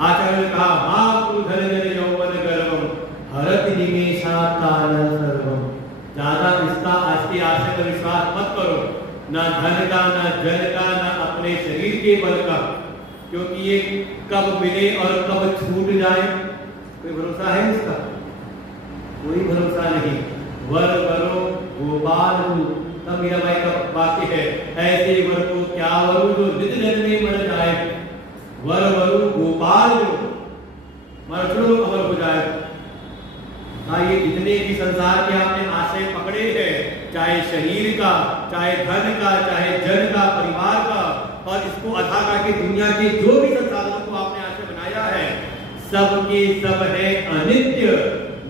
आचार्य ने कहा मां तु धन जन यौवन गर्वम हरत निमेषा काल सर्वम। ज्यादा इसका आस्ते आशय पर विश्वास मत करो, ना धन का, ना जन का, ना अपने शरीर के बल का, क्योंकि ये कब मिले और कब छूट जाए कोई भरोसा है इसका? कोई भरोसा नहीं। वर वरो गोपाल तब मेरा भाई का वाक्य है, ऐसे वर को क्या वरु जो नित जन में मर जाए, वर वरु गोपाल जो मरचुरो अमर हो जाए। हाँ, ये जितने भी संसार के आपने आशय पकड़े हैं, चाहे शरीर का, चाहे धन का, चाहे जन का, परिवार का, और इसको अथा करके दुनिया के जो भी संसाधनों को आपने आशय बनाया है, सब के सब है अनित्य।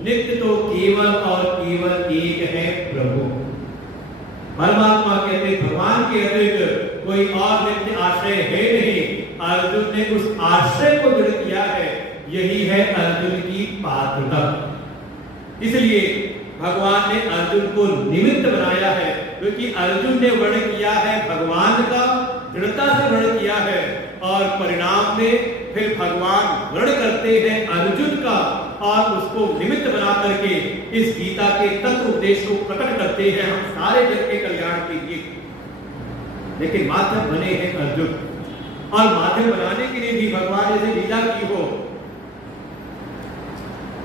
नित्य तो केवल और केवल एक है प्रभु परमात्मा। कहते भगवान के अतिरिक्त कोई और नित्य आश्रय है नहीं। अर्जुन ने उस आश्रय को दृढ़ किया है, यही है अर्जुन की पात्रता। इसलिए भगवान ने अर्जुन को निमित्त बनाया है, क्योंकि अर्जुन ने वर्ण किया है भगवान का, दृढ़ता से वर्ण किया है, और परिणाम में फिर भगवान वर्ण करते हैं अर्जुन का, और उसको निमित्त बना करके इस गीता के तत्व उपदेश को प्रकट करते हैं हम सारे जग के कल्याण के लिए। लेकिन माध्यम बने हैं अर्जुन, और माध्यम बनाने के लिए भी भगवान ने लीला की हो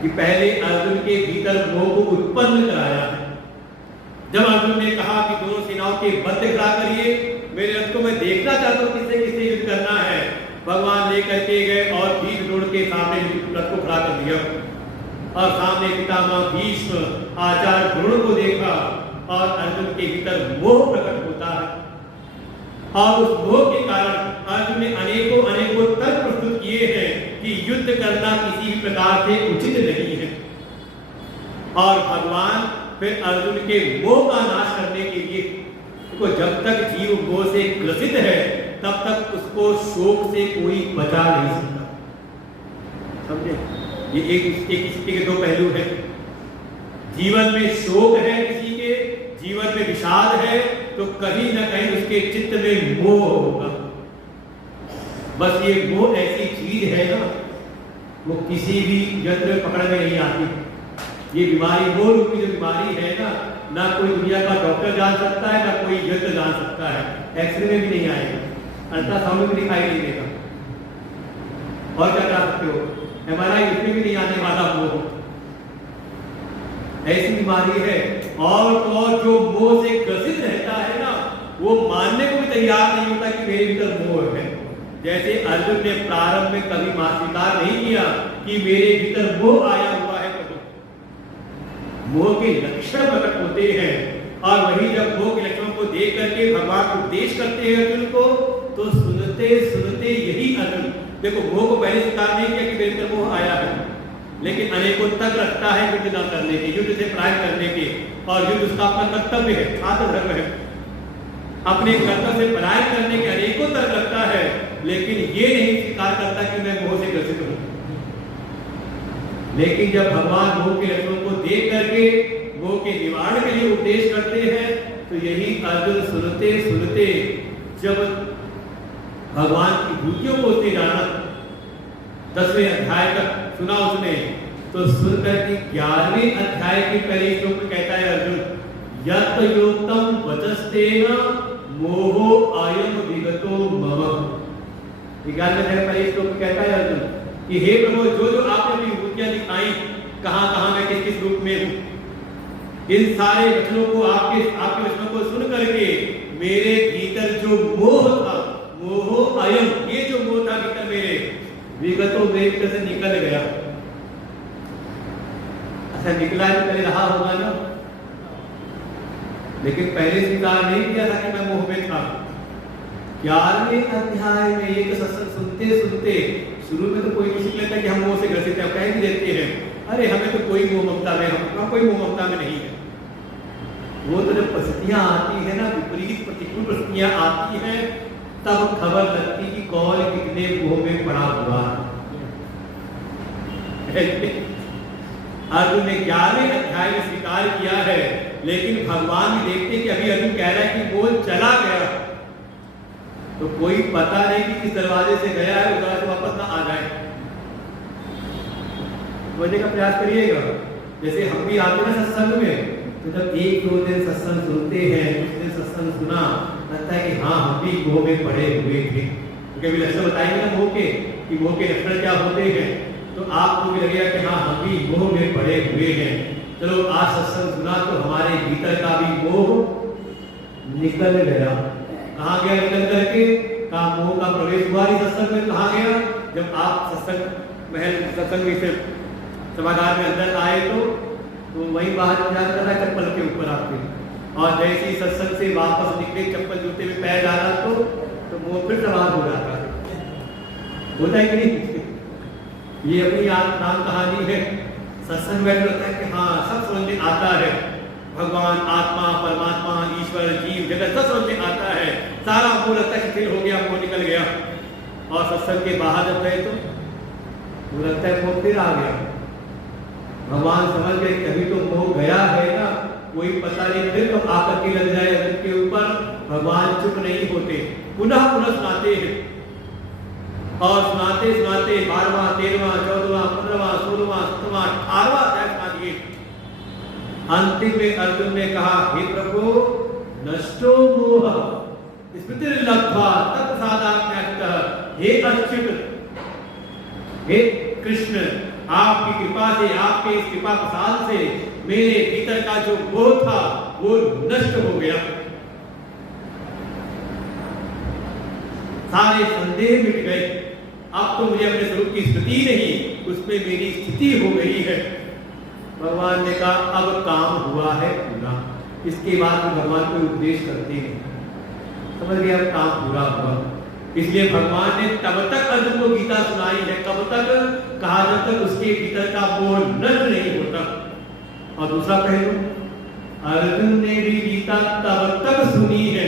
कि पहले अर्जुन के भीतर मोह को उत्पन्न कराया है। जब अर्जुन ने कहा कि दोनों सेनाओं के बंद खड़ा करिए, मेरे रथ को मैं देखना चाहता हूं किससे किससे युद्ध करना है, भगवान लेकर के गए और भीष द्रोण के सामने रथ को खड़ा कर दिया, और सामने पितामह भीष्म आचार्य द्रोण को देखा, और अर्जुन के भीतर मोह प्रकट होता है। और उस मोह के कारण अर्जुन ने अनेकों अनेकों तर्क प्रस्तुत किए हैं कि युद्ध करना किसी भी प्रकार से उचित नहीं है। और भगवान फिर अर्जुन के मोह का नाश करने के लिए, तो जब तक जीव मोह से ग्रसित है तब तक उसको शोक से कोई बचा नहीं सकता। समझे? ये एक के दो पहलू है। जीवन में शोक है किसी के, जीवन में विषाद है, तो कहीं ना कहीं उसके चित्त में मोह होगा। बस ये मोह ऐसी चीज है ना, वो किसी भी यंत्र में पकड़ में नहीं आती। ये बीमारी, मोह रूपी जो बीमारी है ना कोई दुनिया का डॉक्टर जान सकता है, ना कोई यंत्र जान सकता है। एक्सरे में भी नहीं आएगा, अल्ट्रासाउंड में भी दिखाई नहीं देगा, और क्या कर सकते हो, MRI इसमें भी नहीं आने वाला मोह। ऐसी बीमारी है। और जो मोह से ग्रसित रहता है ना, वो मानने को भी तैयार नहीं होता कि मेरे भीतर मोह है। जैसे अर्जुन ने प्रारंभ में कभी स्वीकार नहीं किया कि मेरे भीतर मोह आया हुआ है, मोह के लक्षण प्रकट होते हैं। और वही जब मोह के लक्षणों को देख करके भगवान उपदेश करते हैं अर्जुन को, तो सुनते सुनते यही अर्जुन, देखो मोह को पहले स्वीकार नहीं किया कि मेरे अंदर मोह आया है, लेकिन अनेकों तक रखता है युद्ध न करने के, युद्ध से पलायन करने के, और युद्ध उसका अपना कर्तव्य है, छात्र धर्म है। अपने कर्तव्य से पलायन करने के अनेकों तर्क रखता है, लेकिन ये नहीं स्वीकार करता कि मैं मोह से ग्रसित हूं। लेकिन जब भगवान मोह के लक्षणों को देख करके मोह के निवारण के लिए उपदेश करते हैं, तो यही अर्जुन सुनते सुनते जब भगवान की भूतियों को उसने जाना, 10वें अध्याय तक सुना उसने, तो सुनकर के 11वें अध्याय के पहले श्लोक में कहता है अर्जुन, यत् योक्तम वचस्तेन मोहो अयम विगतो मम। 11वें अध्याय पहले श्लोक में कहता है अर्जुन कि हे प्रभु, जो जो आपने अपनी विभूतियां दिखाई, कहां कहां मैं किस किस रूप में हूं, इन सारे वचनों को आपके वचनों को सुन करके मेरे भीतर जो मोह था, मोहो अयम, ये जो मोह था भीतर मेरे, विगतो मेरे भीतर से निकल गया। अच्छा, निकला है पहले रहा होगा ना, लेकिन पहले स्वीकार नहीं किया था कि मैं मोह में था। 11वें अध्याय में एक सत्संग सुनते सुनते, शुरू में तो कोई किसी लेता कि हम मोह से ग्रसित हैं, कह भी देते हैं अरे हमें तो कोई मोह ममता में, हम कोई मोह ममता में नहीं है। वो तो जब परिस्थितियां आती है ना, विपरीत प्रतिकूल परिस्थितियां आती हैं, तब खबर लगती कि कौन कितने मोह में पड़ा हुआ है। अर्जुन ने 11वें अध्याय में स्वीकार किया है, लेकिन भगवान भी देखते कि अभी अर्जुन कह रहा है कि वो चला गया, तो कोई पता नहीं कि किस दरवाजे से गया है, उस दरवाजे से वापस ना आ जाए। समझने का प्रयास करिएगा। जैसे हम भी आते हैं सत्संग में, तो जब एक दो दिन सत्संग सुनते हैं, कुछ दिन सत्संग सुना, लगता है कि हाँ हम भी मोह में पड़े हुए थे। क्योंकि अभी लक्षण बताएंगे ना मोह के, कि मोह के लक्षण क्या होते हैं, तो आपको भी लगेगा कि हाँ हम भी मोह में पड़े हुए हैं। चलो आज सत्संग सुना तो हमारे भीतर का भी मोह निकल गया। कहाँ गया निकल करके? कहाँ मोह का प्रवेश हुआ ही सत्संग में? कहाँ गया? जब आप सत्संग महल सत्संग में से सभागार में अंदर आए तो वही बाहर जाकर रहा चप्पल के ऊपर आपके, और जैसे ही सत्संग से वापस निकले चप्पल जूते में पैर डाला तो मोह फिर सवार हो जाता है। होता है कि नहीं? ये अपनी नाम कहानी है। सत्संग में होता है कि हाँ सब समझ में आता है, भगवान, आत्मा, परमात्मा, ईश्वर, जीव जगत सब समझ में आता है, सारा मोह लगता है शिथिल हो गया, मोह निकल गया। और सत्संग के बाहर जब गए तो वो लगता है मोह फिर आ गया। भगवान समझ गए कि अभी तो मोह गया है ना, कोई पता नहीं फिर तो आकर के लग जाए अगर के ऊपर। भगवान चुप नहीं होते, पुनः पुनः सुनाते हैं, और सुनाते सुनाते 12वां 13वां 14वां 15वां 16वां 17वां 18वां अध्याय सुना दिए। अंतिम में अर्जुन ने कहा, हे प्रभु नष्टो मोह स्मृतिर्लब्ध्वा तत्प्रसादात्, हे अच्युत, हे कृष्ण, आपकी कृपा से, आपके इस कृपा प्रसाद से मेरे भीतर का जो मोह था वो नष्ट हो गया, सारे संदेह मिट गए। अब तो मुझे अपने स्वरूप की स्थिति नहीं, उसमें मेरी स्थिति हो गई है। भगवान ने कहा अब काम हुआ है पूरा। इसके बाद भगवान को उपदेश करते हैं, समझ गए अब काम पूरा हुआ। इसलिए भगवान ने तब तक अर्जुन को गीता सुनाई है, कब तक? कहा जब तक उसके भीतर का मोह नष्ट नहीं होता। और दूसरा पहलू, अर्जुन ने भी गीता तब तक सुनी है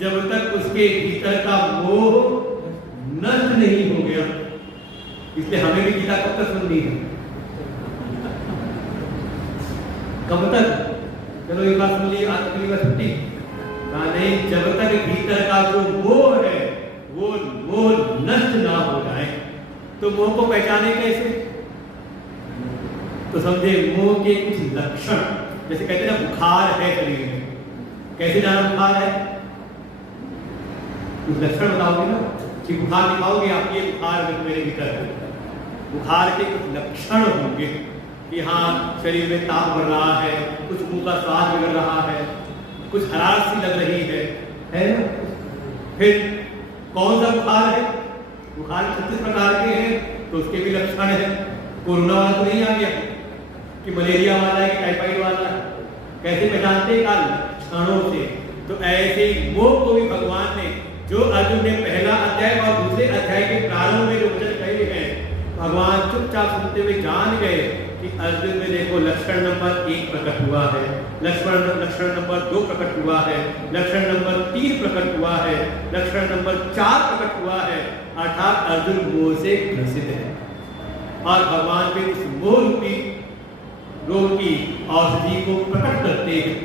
जब तक उसके भीतर का मोह नष्ट नहीं हो गया। इसलिए हमें भी गीता कब तक सुननी है? कब तक? चलो एक बात सुन ली, आज अगली बार छुट्टी नहीं, जब तक भीतर का जो मोह है वो मोह नष्ट ना हो जाए। तो मोह को पहचाने कैसे? तो समझे मोह के कुछ लक्षण, जैसे कहते हैं ना बुखार है शरीर में, कैसे जाना बुखार है? कुछ लक्षण बताओगे ना कि बुखार दिखाओगे आप, ये बुखार मेरे भीतर है। बुखार के कुछ लक्षण होंगे कि हाँ शरीर में ताप बढ़ रहा है, कुछ मुंह का स्वाद बिगड़ रहा है, कुछ हरारत सी लग रही है ना? फिर कौन सा बुखार है? बुखार 36 प्रकार के हैं, तो उसके भी लक्षण है। कोरोना वाला तो नहीं आ गया कि मलेरिया वाला है कि टाइफाइड वाला है, कैसे पहचानते हैं? लक्षणों से। तो ऐसे ही मोह को भी भगवान ने, जो अर्जुन ने पहला अध्याय और दूसरे अध्याय के प्रारंभ में जो वचन कहे हैं, भगवान चुपचाप सुनते हुए जान गए कि अर्जुन में देखो लक्षण नंबर 1 प्रकट हुआ है, लक्षण नंबर 2 प्रकट हुआ है, लक्षण नंबर 3 प्रकट हुआ है, लक्षण नंबर 4 प्रकट हुआ है, अर्थात अर्जुन मोह से ग्रसित है। और भगवान भी उस मोह रूपी रोग की औषधि को प्रकट करते हैं।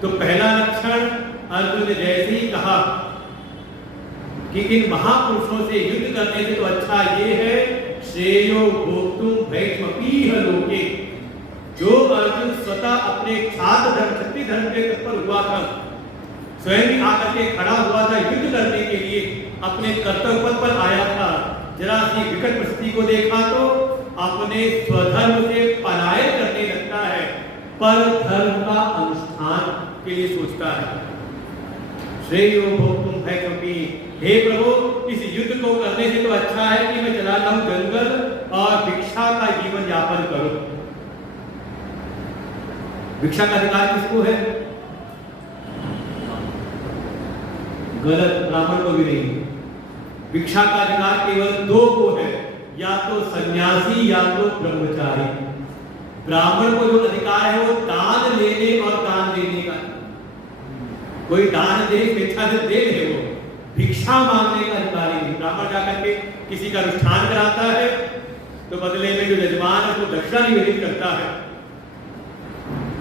तो पहला लक्षण अर्जुन ने जैसे ही कहा कि इन महापुरुषों से युद्ध करने से तो अच्छा ये है श्रेयो भोक्तुम भैष्मपीह लोके। जो अर्जुन स्वतः अपने छात्र धर्म शक्ति धर्म के तत्पर हुआ था, स्वयं आकर के खड़ा हुआ था युद्ध करने के लिए, अपने कर्तव्य पद पर आया था, जरा सी विकट परिस्थिति को देखा तो अपने स्वधर्म से पलायन करने लगता है, पर धर्म का अनुष्ठान के लिए सोचता है। श्रेयो भोक्तुम भैष्मपीह, हे प्रभु इस युद्ध को करने से तो अच्छा है कि मैं चला जाऊं जंगल और भिक्षा का जीवन यापन करूं। भिक्षा का अधिकार किसको है? गलत, ब्राह्मण को भी नहीं। भिक्षा का अधिकार केवल 2 को है, या तो सन्यासी या तो ब्रह्मचारी। ब्राह्मण को जो अधिकार है वो दान लेने और दान देने का। कोई दान दे स्वेच्छा से दे रहे हो, भिक्षा मांगने का अधिकारी नहीं। ब्राह्मण जाकर के किसी का अनुष्ठान कराता है तो बदले में जो यजमान है उसको दक्षिणा निवेदित करता है,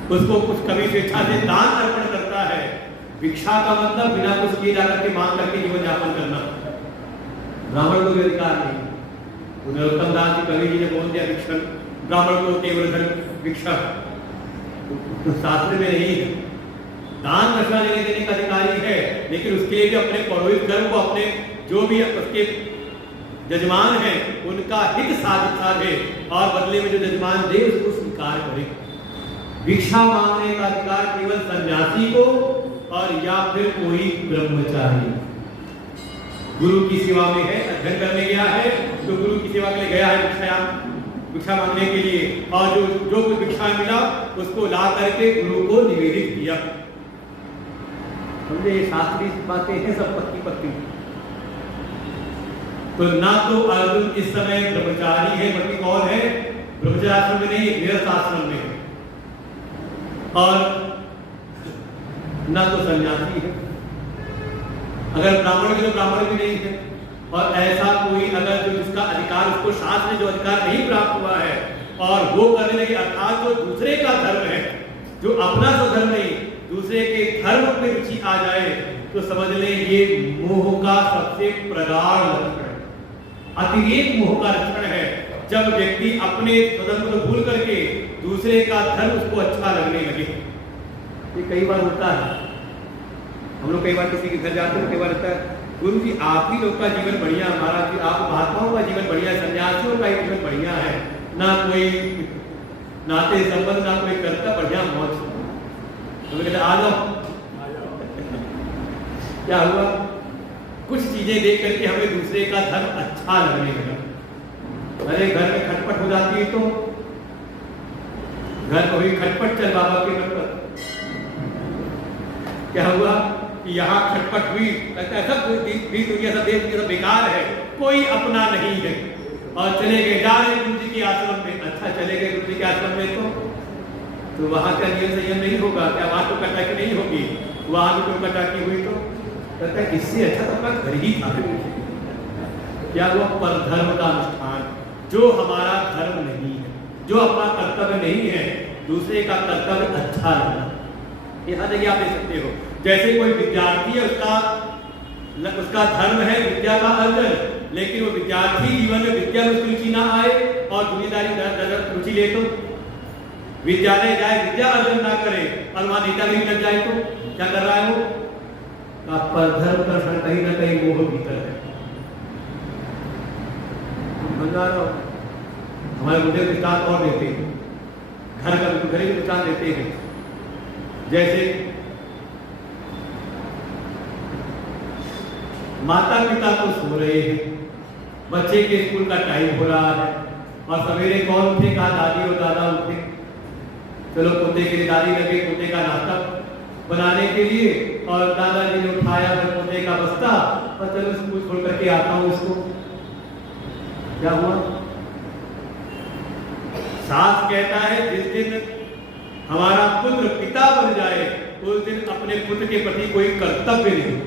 उसको कुछ कभी स्वेच्छा से दान अर्पण करता है। भिक्षा का मतलब बिना कुछ किए जाकर के मांग करके जीवन यापन करना। ब्राह्मण को भी अधिकार नहीं। नरोत्तम दास जी कवि जी ने बोल दिया भिक्षण ब्राह्मण को केवल धन भिक्षा तो शास्त्र में नहीं है। दान दक्षिणा लेने देने का अधिकारी है, लेकिन उसके लिए भी अपने पुरोहित धर्म को, अपने जो भी उसके जजमान हैं उनका हित साधे और बदले में जो जजमान दे उसको स्वीकार करे। भिक्षा मांगने का अधिकार केवल सन्यासी को और या फिर कोई ब्रह्मचारी गुरु की सेवा में है, अध्ययन करने गया है तो गुरु की सेवा के लिए गया है भिक्षा मांगने के लिए, और जो कुछ भिक्षा मिला उसको ला करके गुरु को निवेदित किया। समझे, ये शास्त्रीय बातें हैं सब पक्की पक्की। तो ना तो अर्जुन इस समय ब्रह्मचारी है, बल्कि कौन है, ब्रह्मचारी आश्रम में नहीं, गृहस्थ आश्रम में है, और ना तो सन्यासी है। अगर ब्राह्मण भी तो ब्राह्मण भी नहीं है, और ऐसा कोई अगर जो जिसका अधिकार उसको शास्त्र में जो अधिकार नहीं प्राप्त हुआ है और वो करने लगे, अर्थात जो दूसरे का धर्म है, जो अपना तो धर्म नहीं दूसरे के धर्म में रुचि आ जाए, तो समझ लें ये मोह का सबसे प्रगाढ़ लक्षण है, अतिरेक मोह का लक्षण है। जब व्यक्ति अपने स्वधर्म को भूल करके दूसरे का धर्म उसको अच्छा लगने लगे। ये कई बार होता है, हम लोग कई बार किसी के घर जाते हैं, कई बार होता है गुरु जी आप ही लोग का जीवन बढ़िया, महाराज जी आप महात्माओं का जीवन बढ़िया, सन्यासियों का जीवन बढ़िया है, ना कोई नाते संबंध ना कोई करता, बढ़िया मौज। तो कहते आ जाओ क्या हुआ, कुछ चीजें देख करके हमें दूसरे का धर्म अच्छा लगने लगा। अरे घर में खटपट हो जाती है तो घर को भी खटपट चल बाबा के घर पर, क्या हुआ कि यहाँ खटपट हुई, लगता है सब दुनिया सब देश सब बेकार है, कोई अपना नहीं है, और चले गए जा रहे गुरु जी के आश्रम में। अच्छा चले गए गुरु जी के आश्रम में तो वहां का नियम संयम नहीं होगा क्या, वहां तो कटाकी नहीं होगी, वहां भी तो कटाकी हुई तो कहता है इससे अच्छा तो अपना घर ही था। क्या हुआ, परधर्म का अनुष्ठान, जो हमारा धर्म नहीं है, जो अपना कर्तव्य नहीं है, दूसरे का कर्तव्य अच्छा लगना। यहाँ देखिए आप देख सकते हो, जैसे कोई विद्यार्थी है, उसका धर्म है विद्या का अर्जन, लेकिन वो विद्यार्थी जीवन में विद्या में रुचि ना आए और दुनियादारी रुचि ले तो विद्यालय जाए विद्या अर्जन ना करे और वहां नेतागिरी लग जाए तो क्या कर रहा है वो, परधर्म का क्षण कहीं ना कहीं मोह भीतर है। हमारे मुझे दृष्टांत और देते हैं, घर का घर के दृष्टांत देते हैं। जैसे माता पिता तो सो रहे हैं, बच्चे के स्कूल का टाइम हो रहा है, और सवेरे कौन उठे, कहा दादी और दादा उठे, चलो पोते के लिए दादी लगे पोते का नाश्ता बनाने के लिए, और दादाजी ने उठाया फिर पोते का बस्ता, और चलो स्कूल छोड़ करके आता हूँ इसको। क्या हुआ, सास कहता है जिस दिन हमारा पुत्र पिता बन जाए उस दिन अपने पुत्र के प्रति कोई कर्तव्य नहीं।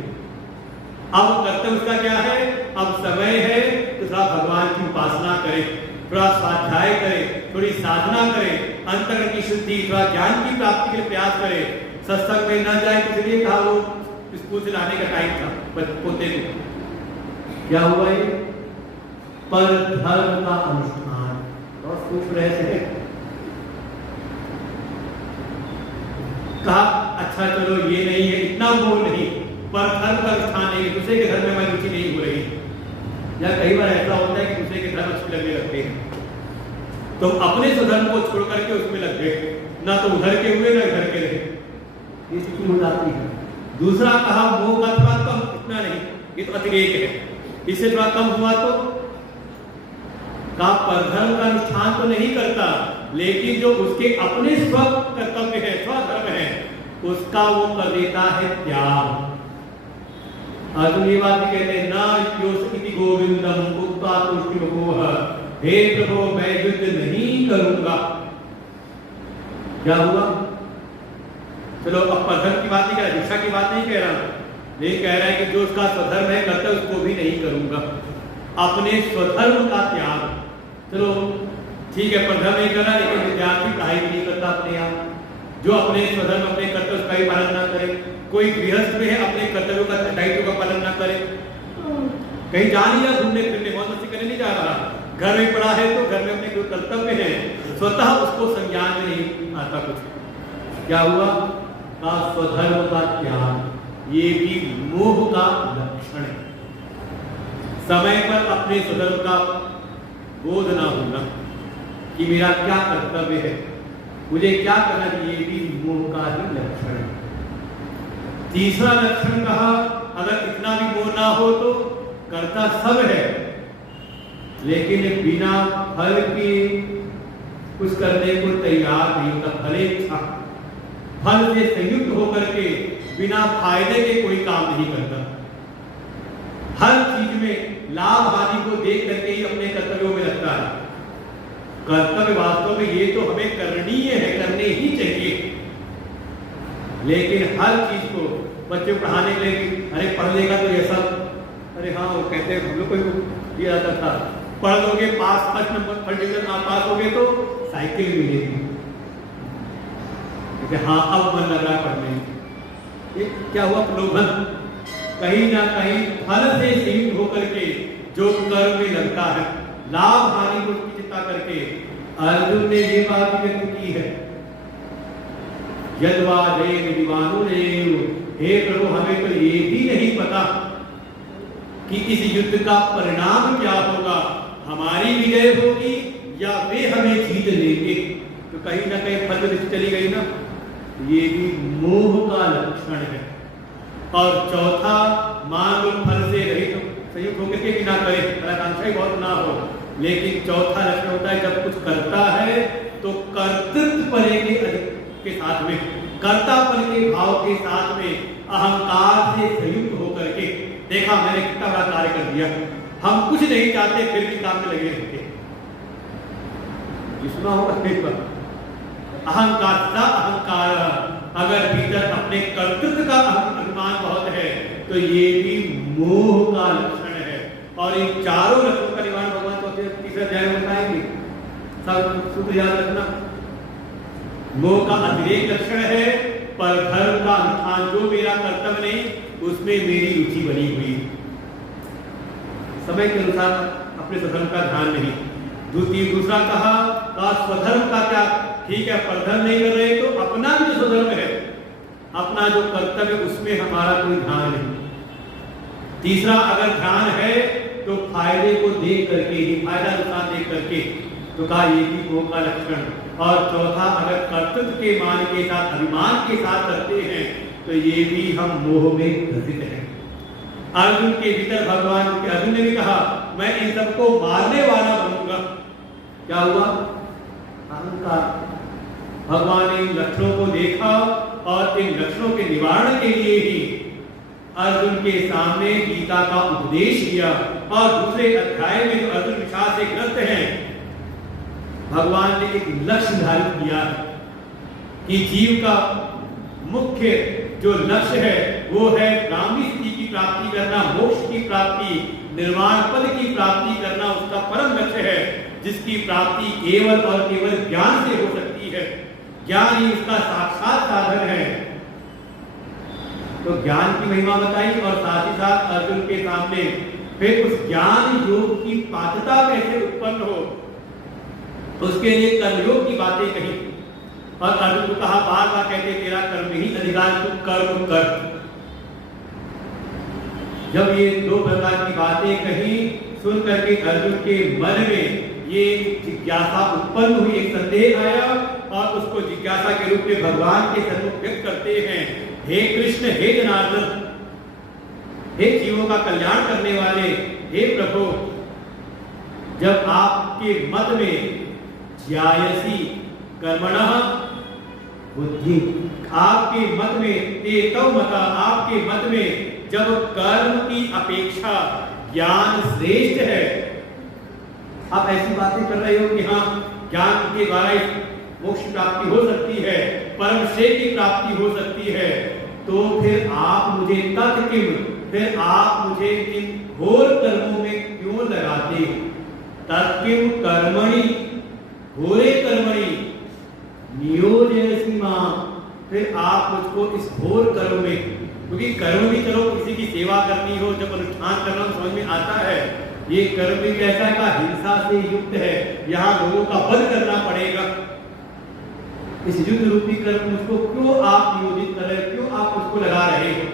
अब कर्तव्य उसका क्या है, अब समय है तो थोड़ा भगवान की उपासना करे, थोड़ा स्वाध्याय करे, थोड़ी साधना करे, अंतर्गत की शुद्धि, थोड़ा ज्ञान की प्राप्ति के लिए प्रयास करे। सत्संग में न जाए इसलिए कहा वो स्कूल से लाने का टाइम था पोते को। क्या हुआ ये, पर धर्म का अनुष्ठान और सूक्ष्म रहस्य है। कहा अच्छा चलो ये नहीं है, इतना बोल नहीं, पर धर्म का अनुष्ठान नहीं, दूसरे के धर्म में हमारी रुचि नहीं हो रही। या कई बार ऐसा होता है कि दूसरे के धर्म अच्छे लगने लगते हैं तो अपने स्वधर्म को छोड़ करके उसमें लग गए, ना तो उधर के हुए ना इधर के रहे, ये स्थिति हो जाती है। दूसरा कहा मोह का थोड़ा कम, इतना नहीं, ये तो अतिरेक है, इससे थोड़ा कम हुआ तो का परधर्म का अनुष्ठान तो नहीं करता, लेकिन जो उसके अपने स्व कर्तव्य है, स्वधर्म है, उसका वो कर देता है त्याग। अर्जुन ये बात कहते हैं ना योस्ति गोविंदम उक्ता तुष्टि मोह, हे प्रभु मैं युद्ध नहीं करूंगा। क्या हुआ, चलो अब परधर्म की बात नहीं कह रहा, दीक्षा की बात नहीं कह रहा, नहीं कह रहा है कि जो उसका स्वधर्म है कर्तव्य उसको भी नहीं करूंगा, अपने स्वधर्म का त्याग। चलो ठीक है, परधर्म नहीं करना, लेकिन विद्यार्थी पढ़ाई नहीं करता अपने आप, जो अपने स्वधर्म अपने कर्तव्य का ही पालन ना करे, कोई गृहस्थ में है अपने कर्तव्यों का दायित्व का पालन ना करे, कहीं जा नहीं रहा घूमने फिरने, बहुत मस्ती करने नहीं जा रहा, घर में पड़ा है तो घर में अपने कोई कर्तव्य है, स्वतः उसको संज्ञान में नहीं आता कुछ। क्या हुआ? का स्वधर्म का त्याग, ये भी मोह का लक्षण है। समय पर अपने स्वधर्म का बोध ना होना कि मेरा क्या कर्तव्य है, मुझे क्या करना चाहिए, ये भी मोह का ही लक्षण है। तीसरा लक्षण कहा, अगर इतना भी मोह ना हो तो कर्ता सब है, लेकिन बिना फल के कुछ करने को तैयार नहीं होता। भले इच्छा फल से संयुक्त होकर के बिना फायदे के कोई काम नहीं करता। हर चीज में लाभ हानि को देख करके ही अपने कर्तव्यों में लगता है। कर्तव्य वास्तव में ये तो हमें करनीय है, करने ही चाहिए, लेकिन हर चीज को बच्चे पढ़ाने के लिए, अरे पढ़ लेगा तो ये सब, अरे हाँ वो कहते हैं हम लोग को दिया जाता था, पढ़ लोगे pass, first number first division pass हो गए तो साइकिल मिलेगी। हाँ अब मन लग रहा है पढ़ने। ये क्या हुआ? प्रलोभन। कहीं ना कहीं फल से सीमित होकर के जो कर्म में लगता है, लाभ हानि को चिंता करके अर्जुन ने ये बात व्यक्त की है, यद्वा देव दीवानुरेव, हे प्रभु हमें तो ये भी नहीं पता कि इस युद्ध का परिणाम क्या होगा, हमारी विजय होगी या वे हमें जीत लेंगे। तो कहीं ना कहीं फल चली गई ना, ये भी मोह का लक्षण है। और चौथा, मांग फल से रहित संयुक्त होकर के बिना करे, आकांक्षा ही बहुत ना हो, लेकिन चौथा लक्षण होता है जब कुछ करता है तो कर्तृत्व के साथ में, कर्तापन के भाव के साथ में, अहंकार से संयुक्त होकर के, देखा मैंने कितना बड़ा कार्य कर दिया, हम कुछ नहीं चाहते फिर भी काम में लगे रहते। सुना होगा अहंकार का अहंकार, अगर भीतर अपने कर्तृत्व का अभिमान बहुत है तो ये भी मोह का लक्षण है। और इन चारों लक्षणों का निवारण भगवान को तीसरे अध्याय में बताएंगे। सब सूत्र याद रखना। मोह का अतिरेक लक्षण है, पर धर्म का अनुष्ठान जो मेरा कर्तव्य नहीं उसमें मेरी रुचि बनी हुई, समय के अनुसार अपने स्वधर्म का ध्यान नहीं। दूसरा कहा स्वधर्म का क्या, ठीक है परधर्म नहीं कर रहे तो अपना भी जो स्वधर्म है, अपना जो कर्तव्य उसमें हमारा कोई ध्यान नहीं। तीसरा, अगर ध्यान है तो फायदे को देख करके ही, फायदा नुकसान देख करके, तो कहा ये भी मोह का लक्षण। और चौथा, अगर कर्तव्य के मान के साथ, अभिमान के साथ करते हैं तो ये भी हम मोह में ग्रसित हैं। अर्जुन के भीतर भगवान के, अर्जुन ने भी कहा मैं इन सबको मारने वाला बनूंगा। क्या हुआ? अहंकार। भगवान ने इन लक्षणों को देखा और इन लक्षणों के निवारण के लिए ही अर्जुन के सामने गीता का उपदेश किया। और दूसरे अध्याय में जो अर्जुन विषाद से ग्रस्त हैं, भगवान ने एक लक्ष्य निर्धारित किया कि जीव का मुख्य जो लक्ष्य है वो है ब्राह्मी स्थिति की प्राप्ति करना, मोक्ष की प्राप्ति, निर्वाण पद की प्राप्ति करना उसका परम लक्ष्य है, जिसकी प्राप्ति केवल और केवल ज्ञान से हो सकती है। ज्ञान ही उसका साक्षात साधन है। तो ज्ञान की महिमा बताई और साथ ही साथ अर्जुन के सामने फिर उस ज्ञान योग की पात्रता कैसे उत्पन्न हो, उसके लिए कर्मयोग की बातें कही। और अर्जुन को कहा, बार बार कहते तेरा कर्म ही अधिकार, तू कर्म कर। जब ये दो प्रकार की बातें कही सुन करके अर्जुन के मन में ये जिज्ञासा उत्पन्न हुई, एक संदेह आया और उसको जिज्ञासा के रूप में भगवान के सन्मुख व्यक्त करते हैं। हे कृष्ण, हे जनार्दन, हे जीवों का कल्याण करने वाले, हे प्रभु, जब आपके मत में ज्यायसी कर्मणः बुद्धि, आपके मत में तेतव मता, आपके मत में जब कर्म की अपेक्षा ज्ञान श्रेष्ठ है, आप ऐसी बातें कर रहे हो कि हाँ ज्ञान के द्वारा मोक्ष प्राप्ति हो सकती है, परम श्रेय की प्राप्ति हो सकती है, तो फिर आप मुझे तत्किम, फिर आप मुझे इन घोर कर्मों में क्यों लगाते? तत्किम कर्मणि घोरे कर्मणि नियोजयसि मां, फिर आप मुझको इस घोर कर्म में, क्योंकि कर्म भी चलो किसी की सेवा करनी हो, जब अनुष्ठान करना समझ में आता है, ये कर्म भी कैसा है? हिंसा से युक्त है, यहाँ लोगों का वध करना पड़ेगा। इस युद्ध रूपी कर्म मुझको क्यों आप नियोजित कर रहे हो, क्यों आप उसको लगा रहे हो?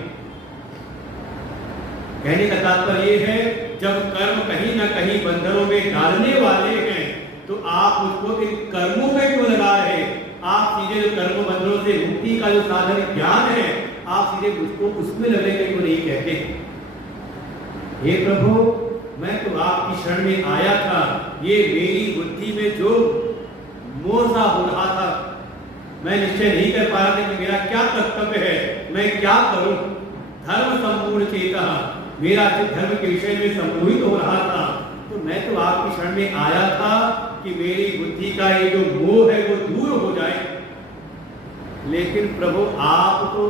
कहने का तात्पर्य ये है, जब कर्म कहीं ना कहीं बंधनों में डालने वाले हैं तो आप उसको इन कर्मों में क्यों लगा रहे? आप सीधे जो कर्म बंधनों से मुक्ति का जो साधन ज्ञान है, आप सीधे मुझको उसमें लगेंगे क्यों नहीं कहते? हे प्रभु, मैं तो आपकी शरण में आया था, ये मेरी बुद्धि में जो मोह सा हो रहा था, मैं निश्चय नहीं कर पा रहा था कि मेरा क्या कर्तव्य है, मैं क्या करूं। धर्म संपूर्ण चेता, मेरा धर्म के विषय में सम्मोहित हो रहा था, तो मैं तो आपकी शरण में आया था कि मेरी बुद्धि का ये जो मोह है वो दूर हो जाए। लेकिन प्रभु, आप तो,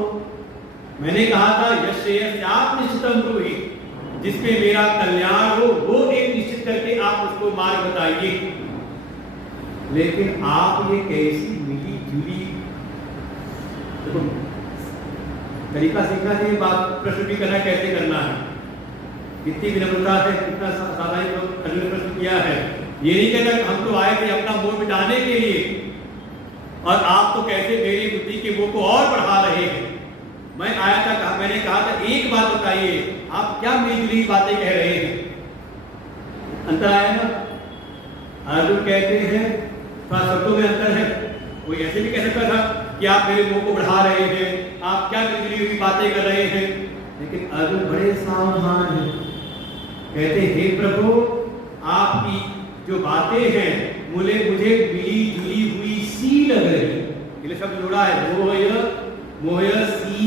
मैंने कहा था यश्रेयस्यात् निश्चितं ब्रूहि, जिसमें मेरा कल्याण हो वो एक निश्चित करके आप उसको मार्ग बताइए। लेकिन आप ये कैसी मिली जुली, देखो तरीका सीखना चाहिए, बात प्रश्न भी करना कैसे करना है, कितनी विनम्रता है, कितना सावधानी अर्जुन प्रश्न किया है। ये नहीं कहता कि हम तो आए थे अपना मोह मिटाने के लिए, और आप तो कैसे मेरी बुद्धि के मोह को और बढ़ा रहे हैं। मैं आया था, मैंने कहा था एक बात बताइए, आप क्या मिली बातें कह रहे हैं? अंतर आया ना? अर्जुन कहते हैं, थोड़ा शब्दों में अंतर है। कोई ऐसे भी कह सकता था कि आप मेरे मोह को बढ़ा रहे हैं, आप क्या मिली हुई बातें कर रहे हैं, लेकिन अर्जुन बड़े सावधान हैं। कहते, हे प्रभु, आपकी जो बातें हैं मुझे मिली जुली हुई सी लग रही। ये शब्द जोड़ा है, मोहयसी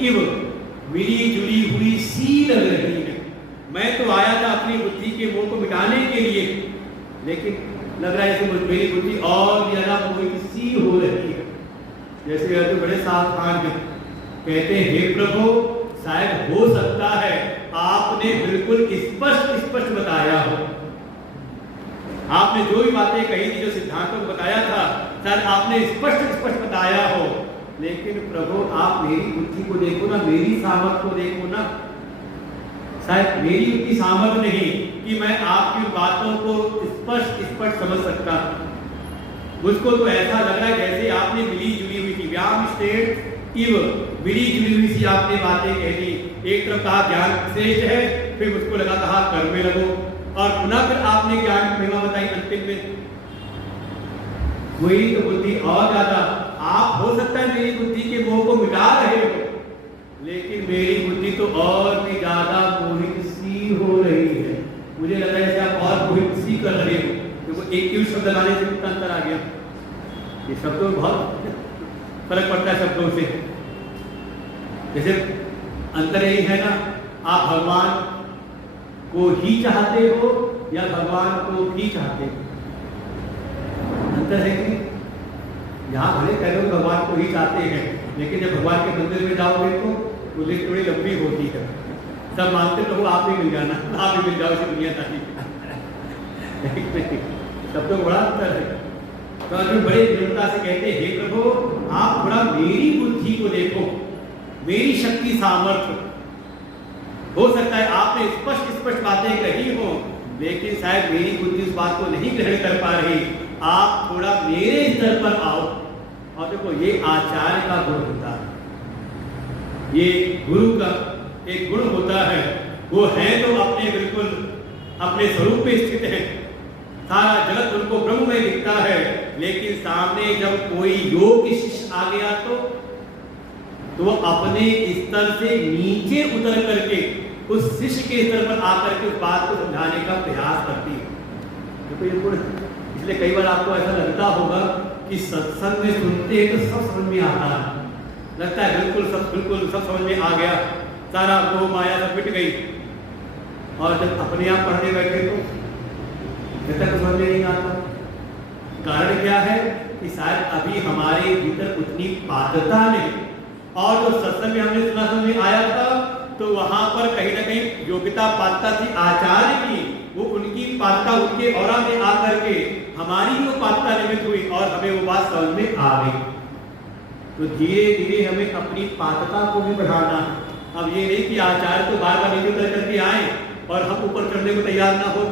इव, मिली जुली हुई सी लग रही है। मैं तो आया था अपनी बुद्धि के मोह को मिटाने के लिए, लेकिन लग रहा है कि मेरी बुद्धि और ज्यादा मोहित सी हो रही है। जैसे अर्जुन बड़े सावधान हैं, कहते हैं, हे प्रभु, शायद हो सकता है आपने बिल्कुल स्पष्ट बताया हो। आपने जो भी बातें कही थी, जो सिद्धांतों को बताया था, शायद आपने स्पष्ट बताया हो। लेकिन प्रभु, आप मेरी बुद्धि को देखो ना, मेरी सामर्थ्य को देखो ना। शायद मेरी उतनी सामर्थ्य नहीं कि मैं आपकी बातों को स्पष्ट समझ सकता। मुझको तो ऐसा लग रहा है जैसे आपने मिली जुली हुई थी, व्याम स्टेट इव, मिली जुली हुई सी आपने बातें कह दी। एक तरफ कहा ज्ञान श्रेष्ठ है, फिर मुझको लगा कहा कर्म में लगो, और पुनः फिर आपने ज्ञान की महिमा बताई अंतिम में। वही तो बुद्धि और ज्यादा, आप हो सकता है मेरी बुद्धि के मोह को मिटा रहे हो, लेकिन मेरी बुद्धि तो और भी ज्यादा मोहित सी हो रही है। मुझे लग रहा है जैसे आप और मोहित सी कर रहे हो। देखो एक ही शब्द लगाने से कितना अंतर आ गया। ये शब्दों में बहुत फर्क पड़ता है शब्दों से। जैसे अंतर यही है ना, आप भगवान को ही चाहते हो या भगवान को भी चाहते हो? अंतर है कि यहाँ भले कह लो भगवान को ही चाहते हैं, लेकिन जब भगवान के मंदिर में जाओगे तो लिस्ट थोड़ी लंबी होती है। सब मानते तो आप भी मिल जाना, आप भी मिल जाओ इसी दुनिया तक। सब तो बड़ा अंतर है। तो अर्जुन बड़े दृढ़ता से कहते, हे प्रभु, आप थोड़ा मेरी बुद्धि को देखो, मेरी शक्ति सामर्थ्य। हो सकता है आपने स्पष्ट बातें कही हो, लेकिन शायद मेरी बुद्धि उस बात को नहीं ग्रहण कर पा रही। आप थोड़ा मेरे स्तर पर आओ। और देखो, ये आचार्य का गुण होता है, ये गुरु का एक गुण होता है। वो है तो अपने बिल्कुल अपने स्वरूप में स्थित है, सारा जगत उनको ब्रह्म में दिखता है, लेकिन सामने जब कोई योग्य शिष्य आ गया तो वो अपने स्तर से नीचे उतर करके उस शिष्य के स्तर पर आकर के उस बात को समझाने का प्रयास करती है। देखो ये गुण, इसलिए कई बार आपको ऐसा लगता होगा कि सत्संग में सुनते हैं तो सब समझ में आता है, लगता है बिल्कुल सब समझ में आ गया, सारा मोह माया सब मिट गई। और जब अपने आप पढ़ने बैठे तो जब तक समझ में नहीं आता। कारण क्या है कि शायद अभी हमारे भीतर उतनी पात्रता नहीं, और जो सत्संग में हमने सुना समझ में आया था तो वहां पर कहीं ना कहीं योग्यता पात्रता थी आचार्य की, वो उनकी पात्रता उनके औरा में आकर के हमारी वो पात्रता निमित्त हुई और हमें वो बात समझ में आ गई। तो धीरे धीरे हमें अपनी पात्रता को भी बढ़ाना। अब ये नहीं कि आचार्य तो बार बार नीचे उतर करके आए और हम ऊपर चढ़ने को तैयार ना हो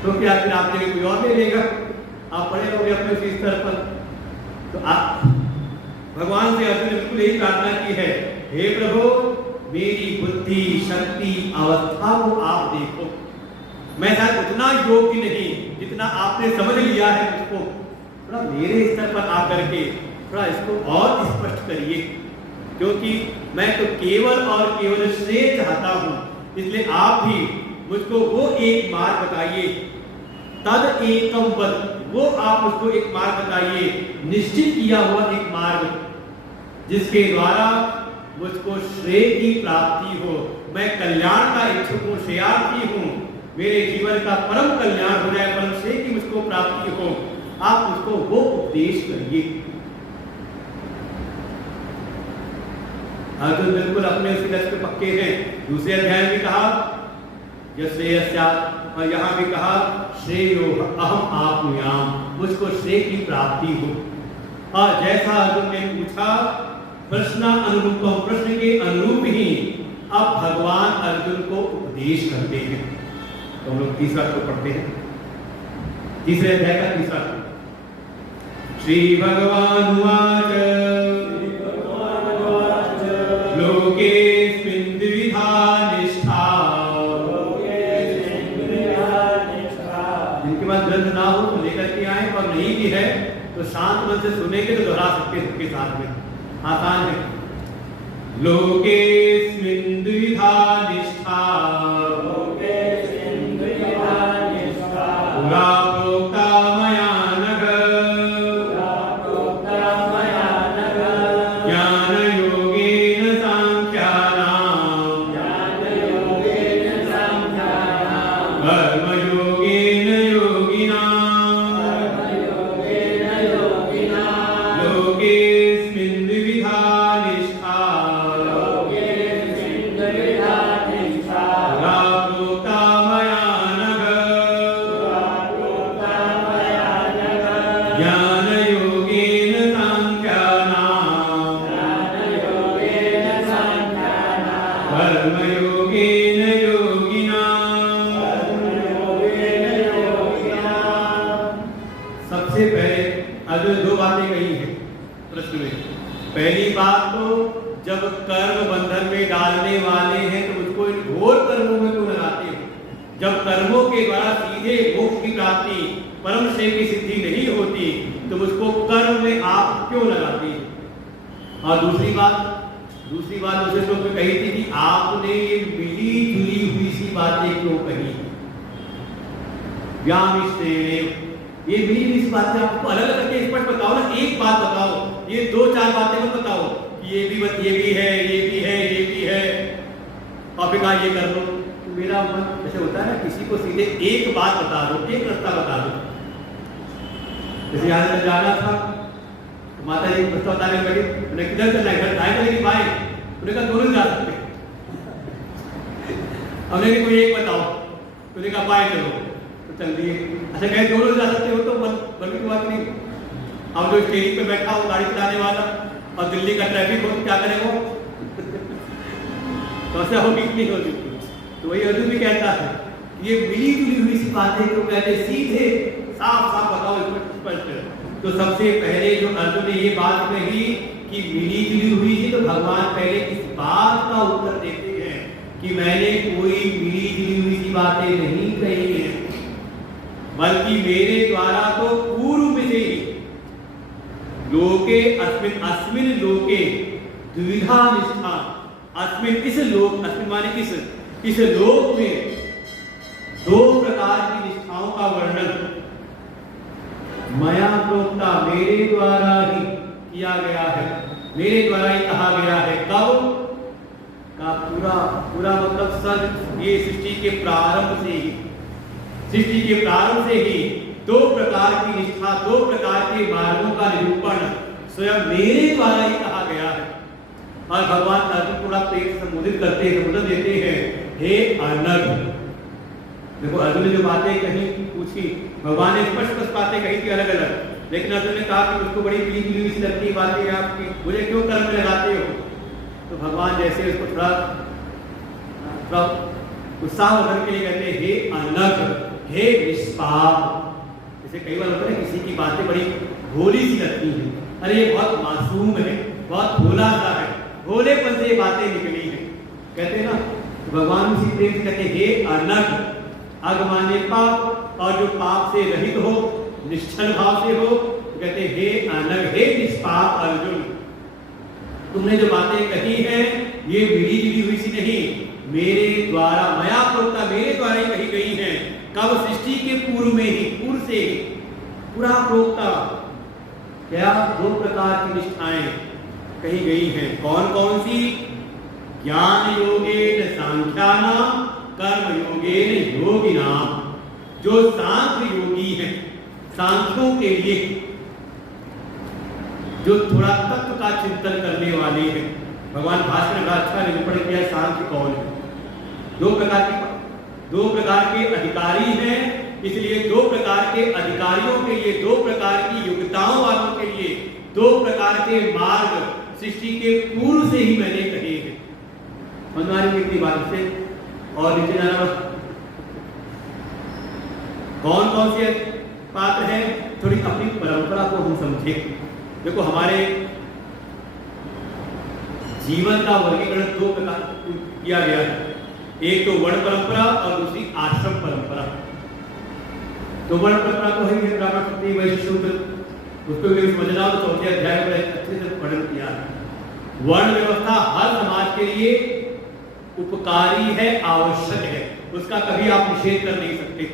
तो क्या फिर आपने कोई और ले लेगा, आप पड़े रहोगे अपने उसी स्तर पर। तो आप भगवान से अर्जुन ने बिल्कुल यही प्रार्थना की है, हे प्रभु मेरी बुद्धि शक्ति अवस्था को आप देखो, मैं शायद उतना योग्य नहीं जितना आपने समझ लिया है मुझको, थोड़ा मेरे स्तर पर आकर के थोड़ा इसको और स्पष्ट करिए, क्योंकि मैं तो केवल और केवल श्रेय चाहता हूं, इसलिए आप भी मुझको वो एक मार्ग बताइए, तद एकम वद, वो आप मुझको एक मार्ग बताइए, निश्चित किया हुआ एक मार्ग जिसके द्वारा मुझको श्रेय की प्राप्ति हो, मैं कल्याण का इच्छुक हूं, श्रेयार्थी हूं, मेरे जीवन का परम कल्याण हो जाए, परम श्रेय की मुझको प्राप्ति हो, आप मुझको वो उपदेश करिए। अर्जुन बिल्कुल अपने उसी लक्ष्य पे पक्के हैं। दूसरे अध्याय में कहा यश्रेयस्यात्, और यहाँ भी कहा श्रेयो अहम आप्नुयाम, मुझको श्रेय की प्राप्ति हो। और जैसा अर्जुन ने पूछा प्रश्न अनुरूपम, प्रश्न के अनुरूप ही अब भगवान अर्जुन को उपदेश करते हैं। तो हम लोग तीसरा श्लोक पढ़ते हैं, तीसरे अध्याय का तीसरा श्लोक। श्री भगवान उवाच लोकेस्मिन् द्विविधा निष्ठा, जिनके पास ग्रंथ ना हो तो लेकर के आए, और नहीं भी है तो शांत मन से सुनेंगे तो दोहरा सकते हैं सबके साथ में, आसान है। लोकेस्मिन् द्विविधा निष्ठा, पुरा प्रोक्ता मया नघ, ज्ञानयोगेन सांख्यानां, कर्मयोगेन योगिनां, लोकेस्मिन् द्विविधा निष्ठा, पुरा प्रोक्ता मया नघ, ज्ञानयोगेन सांख्यानां, कर्मयोगेन योगिनां। सबसे पहले अर्जुन दो बातें कही हैं प्रश्न में। पहली बात तो जब कर्म बंधन में डालने वाले हैं तो उसको इन घोर कर्मों में क्यों लगाते हो? जब कर्मों के द्वारा सीधे मोक्ष की प्राप्ति परम श्रेय की सिद्धि नहीं होती तो उसको कर्म में आप क्यों लगाते हैं? और दूसरी बात दूसरे श्लोक में कही थी कि आपने ये मिली जुली हुई सी बातें क्यों कही? व्यामिश्रेण, ये मिली जुली सी बातें आपको अलग अलग करके स्पष्ट बताओ ना, एक बात बताओ, ये दो चार बातें मत बताओ कि ये भी है, ये भी है, ये भी है, और फिर कहा ये कर लो। तो मेरा मन ऐसे होता है ना, किसी को सीधे एक बात बता दो, एक रास्ता बता दो। जैसे यहाँ से जाना था तो माता जी रास्ता बताने लगे, उन्हें किधर चलना है, घर जाएगा लेकिन बाएं, उन्हें कहा दोनों जा सकते। हमने कोई एक बताओ, तो उन्हें कहा बाएं चलो, तो चल दिए। अच्छा कहे दोनों जा सकते हो तो बल्कि की बात नहीं। अब जो स्टेरिंग पे बैठा हो गाड़ी चलाने वाला और दिल्ली का ट्रैफिक हो तो क्या करे वो? तो ऐसा होगी कि नहीं होगी? तो वही अर्जुन भी कहता है ये मिली जुली हुई सी बातें तो कहते सीधे साफ साफ बताओ, स्पष्ट। तो सबसे पहले जो अर्जुन ने ये बात कही कि मिली जुली हुई थी, तो भगवान पहले इस बात का उत्तर देते हैं कि मैंने कोई मिली जुली हुई सी बातें नहीं कही है, बल्कि मेरे द्वारा तो पूर्व में से ही लोके अस्मिन लोके द्विविधा निष्ठा, अस्मिन इस लोक, अस्मिन माने इस लोक में दो प्रकार की निष्ठाओं का वर्णन मया प्रोक्ता, मेरे द्वारा ही किया गया है, मेरे द्वारा ही कहा गया है। कब का? पूरा मतलब सर ये सृष्टि के प्रारंभ से ही, सृष्टि के प्रारंभ से ही दो प्रकार की निष्ठा, दो प्रकार के मार्गों का निरूपण स्वयं मेरे द्वारा ही कहा गया है। और भगवान अर्जुन थोड़ा पेट संबोधित करते हैं, संबोधन देते हैं, हे अनग। देखो अर्जुन ने जो बातें कही पूछी, भगवान ने स्पष्ट बातें कही थी अलग अलग, लेकिन अर्जुन ने कहा कि उसको बड़ी मिली जुली सी लगती बातें आपकी, मुझे क्यों कर्म में लगाते हो? तो भगवान जैसे उसको थोड़ा उत्साहवर्धन के लिए कहते हैं हे अनग, हे निष्पाप। जैसे कई बार होता है किसी की बातें बड़ी भोली सी लगती हैं, अरे ये बहुत मासूम है, बहुत भोला सा है, भोलेपन से ये बातें निकली हैं, कहते हैं ना। भगवान उसी प्रेम से कहते हैं हे अनग, अग माने पाप, और जो पाप से रहित हो, निश्चल भाव से हो, तो कहते हैं हे अनग, हे निष्पाप अर्जुन, तुमने जो बातें कही हैं ये मिली जुली हुई सी नहीं, मेरे द्वारा मया प्रोक्ता, मेरे द्वारा ही कही गई हैं। कब? सृष्टि के पूर्व में ही, पूर्व से पूरा प्रोक्ता। क्या? 2 प्रकार की निष्ठाएं कही गई हैं। कौन कौन सी? ज्ञान योगेन सांख्यानाम, कर्म योगेन योगिनाम। जो सांख्य योगी हैं, सांख्यों के लिए जो थोड़ा तत्व का चिंतन करने वाले हैं, भगवान भास्कर ने अच्छा निरूपण किया सांख्य कौन है। 2 प्रकार के अधिकारी हैं, इसलिए 2 प्रकार के अधिकारियों के लिए, 2 प्रकार की योग्यताओं वालों के लिए 2 प्रकार के मार्ग सृष्टि के पूर्व से ही मैंने कहे हैं। हमारी कितनी बात से और नीचे जाना, कौन कौन से पात्र हैं, थोड़ी अपनी परंपरा को हम समझें। देखो हमारे जीवन का वर्गीकरण 2 प्रकार किया गया है, एक तो वर्ण परंपरा और दूसरी आश्रम परंपरा। तो वर्ण परंपरा तो है ब्राह्मण क्षत्रिय वैश्य शूद्र, उसको भी समझना हो तो 4थे अध्याय में अच्छे से वर्णन किया है। वर्ण व्यवस्था हर समाज के लिए उपकारी है, आवश्यक है, उसका कभी आप निषेध कर नहीं सकते।